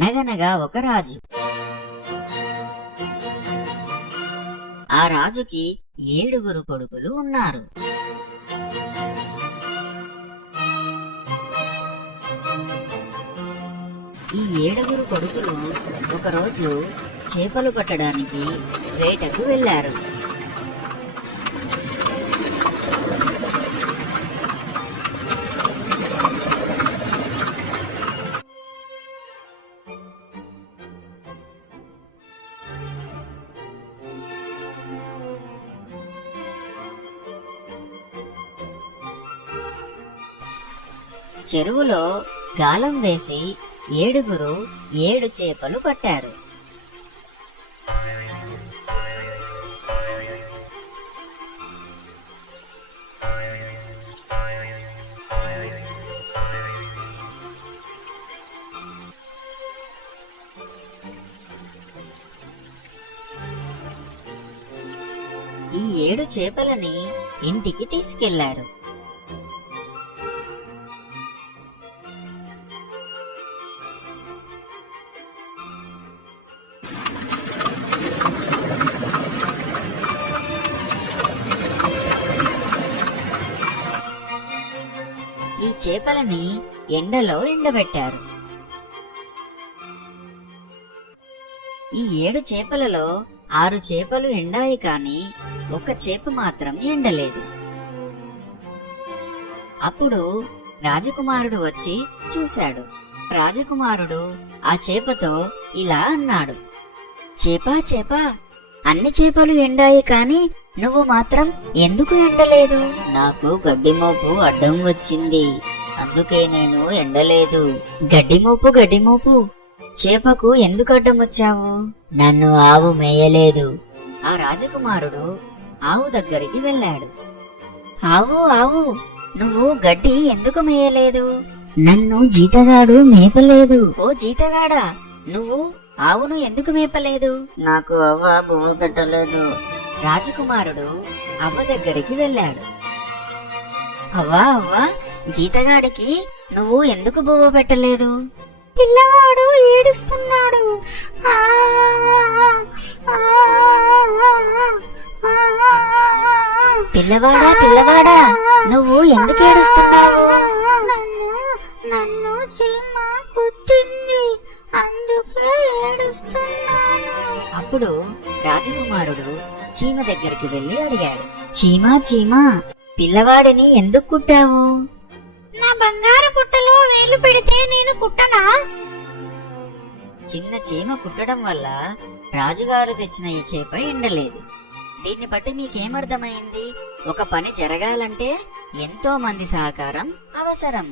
అనగనగా ఒక రాజు. ఆ రాజుకి 7 కొడుకులు ఉన్నారు. ఈ 7 కొడుకులు ఒకరోజు చేపలు పట్టడానికి వేటకు వెళ్లారు. చెరువులో గాలం వేసి 7 చేపలు పట్టారు. ఈ 7 చేపలని ఇంటికి తీసుకెళ్లారు. ఈ చేపలని ఎండలో ఎండబెట్టారు. ఈ 7 చేపలలో 6 చేపలు ఎండాయి, కాని ఒక చేప మాత్రం ఎండలేదు. అప్పుడు రాజకుమారుడు వచ్చి చూశాడు. రాజకుమారుడు ఆ చేపతో ఇలా అన్నాడు, చేపా చేపా, అన్ని చేపలు ఎండాయి, కాని నువ్వు మాత్రం ఎందుకు ఎండలేదు? నాకు గడ్డిమోపు అడ్డం వచ్చింది, అందుకే నేను ఎండలేదు. గడ్డిమోపు, చేపకు ఎందుకు అడ్డం వచ్చావు? నన్ను ఆవు మేయలేదు. ఆ రాజకుమారుడు ఆవు దగ్గరికి వెళ్ళాడు. ఆవు, నువ్వు గడ్డి ఎందుకు మేయలేదు? నన్ను జీతగాడు మేపలేదు. ఓ జీతగాడా, నువ్వు ఆవును ఎందుకు మేపలేదు? నాకు అవ్వ బువ్వ పెట్టలేదు. రాజకుమారుడు అవ్వ దగ్గరికి వెళ్ళాడు. అవ్వా, జీతగాడికి నువ్వు ఎందుకు బువ్వ పెట్టలేదు? పిల్లవాడు ఏడుస్తున్నాడు. పిల్లవాడా, నువ్వు ఎందుకు ఏడుస్తున్నావు? నన్ను చీమ కుట్టింది, అందుకే ఏడుస్తున్నాను. అప్పుడు రాజకుమారుడు చీమ దగ్గరికి వెళ్లి అడిగాడు, చీమా, పిల్లవాడిని ఎందుకు కుట్టావు? నా బంగారు కుట్టలో వేలు పెడితే నేను కుట్టనా? చిన్న చీమ కుట్టడం వల్ల రాజుగారు తెచ్చిన ఈ చేప ఎండలేదు. దీన్ని బట్టి మీకేమర్థమైంది? ఒక పని జరగాలంటే ఎంతో మంది సహకారం అవసరం.